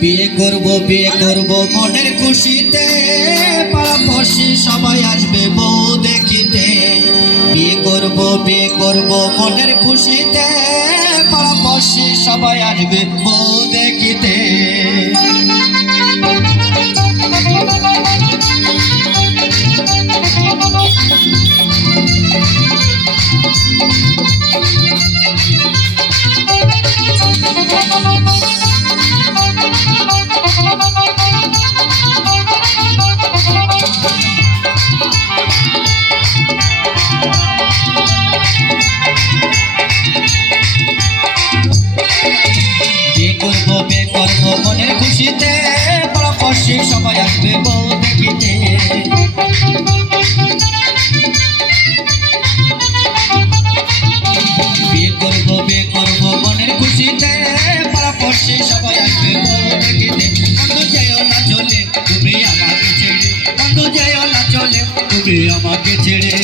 বিয়ে করব মনের খুশিতে, পাড়াপড়শি সবাই আসবে বউ দেখিতে। বিয়ে করব মনের খুশিতে, পাড়াপড়শি সবাই আসবে বউ দেখিতে। বিয়ে করব মনের খুশিতে, পাড়াপড়শি সবাই আসবে বউ দেখিতে। বিয়ে করব মনের খুশিতে, পাড়াপড়শি সবাই আসবে বউ দেখিতে। বন্ধু যেও না চলে তুমি আমাকে ছেড়ে, বন্ধু যেও না চলে তুমি আমাকে ছেড়ে।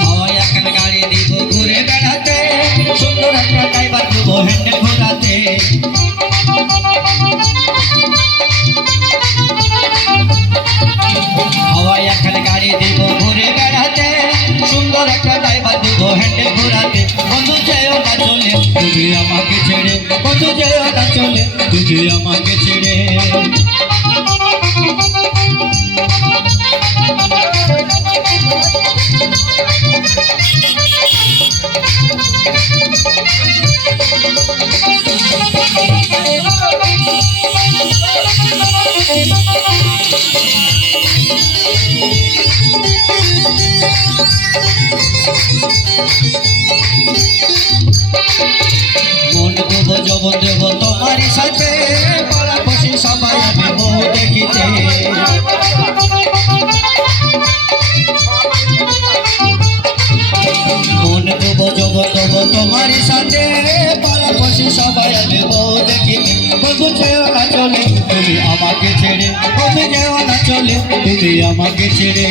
হাওয়ায় এখন গাড়ি দিব ঘুরে বেড়াতে, সুন্দর একটা ড্রাইভার দেব হ্যান্ডেল ঘোরাতে। হাওয়ায় এখন গাড়ি দিব ঘুরে বেড়াতে, সুন্দর একটা ড্রাইভার দেব হ্যান্ডেল ঘোরাতে। বন্ধু যেও না চলে তুমি আমাকে ছেড়ে, বন্ধু যেও না চলে তুমি আমাকে ছেড়ে। মন দেব যৌবন দেব তোমারই সাথে, পাড়াপড়শি সবাই আসবে বউ দেখিতে। মন দেব যৌবন দেব তোমারই সাথে, পাড়াপড়শি সবাই আসবে বউ দেখিতে। বন্ধু যেও না চলে তুমি আমাকে ছেড়ে, বন্ধু যেও না চলে তুমি আমাকে ছেড়ে।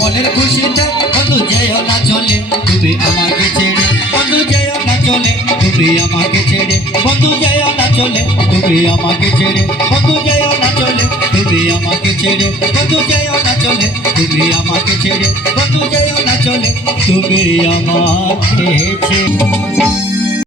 মনের খুশিতে, বন্ধু যেও না চলে তুমি আমাকে ছেড়ে, বন্ধু যেও না চলে তুমি আমাকে ছেড়ে, বন্ধু যেও না চলে তুমি আমাকে ছেড়ে, বন্ধু যেও না চলে তুমি আমাকে ছেড়ে, বন্ধু যেও না চলে তুমি আমাকে ছেড়ে, বন্ধু যেও না চলে তুমি আমাকে ছেড়ে।